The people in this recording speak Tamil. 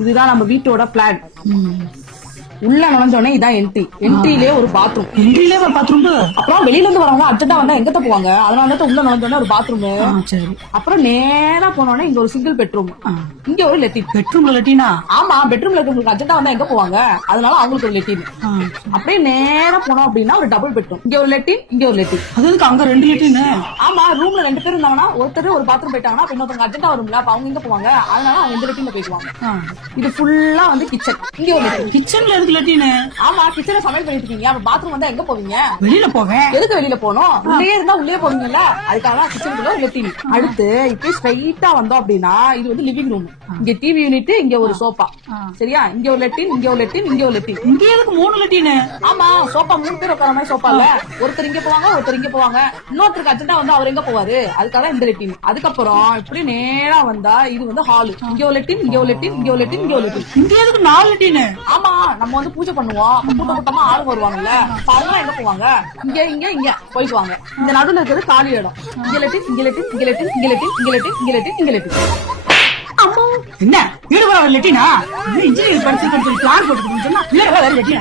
இதுதான் நம்ம வீட்டோட பிளான். உள்ள நுழைஞ்சோடனே இதான் என்ட்ரிலே ஒரு பாத்ரூம். அப்புறம் வெளியில இருந்து வரவங்க அர்ஜென்டா வந்தா எங்கத்த போவாங்க, அதனால உள்ள நுழைஞ்சோடனே ஒரு பாத்ரூம். அப்புறம் நேரா போனோடனே இங்க ஒரு சிங்கிள் பெட்ரூம், இங்க ஒரு லெட்டின். பெட்ரூம்ல லெட்டினா? ஆமா, பெட்ரூம்ல இருக்கவங்களுக்கு அர்ஜென்டா வந்தா எங்க போவாங்க, அதனால அவங்களுக்கு ஒரு லெட்டின். அப்படியே நேரா போனோம் அப்படின்னா ஒரு டபுள் பெட்ரூம், இங்க ஒரு லெட்டின், இங்க ஒரு லெட்டின். அதுக்கு அங்க 2 லெட்டின்? ஆமா, ரூம்ல 2 பேர் இருந்தாங்கன்னா ஒருத்தர் ஒரு பாத்ரூம் போயிட்டாங்கன்னா இன்னொருத்தவங்க அர்ஜென்டா வரும்ல, அப்ப அவங்க எங்க போவாங்க, அதனால அவங்க இந்த லெட்டின்ல போயிடுவாங்க. இது ஃபுல்லா வந்து கிச்சன், இங்க ஒரு லெட்டின். கிச்சன்ல இருக்கு லெட்டின்? ஆமா, கிச்சன்ல சமையல் பண்ணிட்டு இருக்கீங்க, அப்ப பாத்ரூம் வந்தா எங்க போவீங்க? வெளியில போவேன். எதுக்கு வெளியில போகணும், உள்ளே இருந்தா உள்ளே போவீங்கல்ல, அதுக்காக கிச்சனுக்குள்ள ஒரு லெட்டின். அடுத்து இப்படி ஸ்ட்ரைட்டா வந்தோம் அப்படின்னா இது வந்து லிவிங் ரூம். இங்க டிவி யூனிட், இங்க ஒரு சோஃபா. சரியா, இங்க ஒரு லெட்டின், இங்க ஒரு லெட்டின், இங்க ஒரு லெட்டின். இங்க எதுக்கு 3 லெட்டின்? ஆமா, சோஃபா 3 பேர் உட்கார மாதிரி சோஃபா இல்ல, ஒருத்தர் இங்க போவாங்க, ஒருத்தர் இங்க போவாங்க, இன்னொருத்தருக்கு அர்ஜென்டா வந்து அவர் எங்க போவாரு, அதுக்காக இந்த லெட்டின். அதுக்கப்புறம் இப்படி நேரா வந்தா இது வந்து ஹால், இங்க ஒரு லெட்டின், இங்க ஒரு லெட்டின், இங்க ஒரு லெட்டின், இங்க ஒரு லெட்டின். இங்க எதுக்கு 4 லெட்டின்? ஆமா, நம்ம வந்து பூஜை பண்ணுவோம், கூட்ட கூட்டமா ஆளுங்க வருவாங்கல்ல, அதெல்லாம் எங்க போவாங்க, இங்க இங்க இங்க போயிடுவாங்க. இந்த நடுவுல இருக்கிறது காலி இடம், இங்க லெட்டின், இங்க லெட்டின், இங்க லெட்டின், இங்க லெட்டின், இங்க லெட்டின், இங்க லெட்டின், இங்க லெட்டின். என்ன வீடு வர லெட்டினா? இன்ஜினியரிங் படிச்சு பிளான் போட்டு சொன்னா இல்ல வேற லெட்டினா?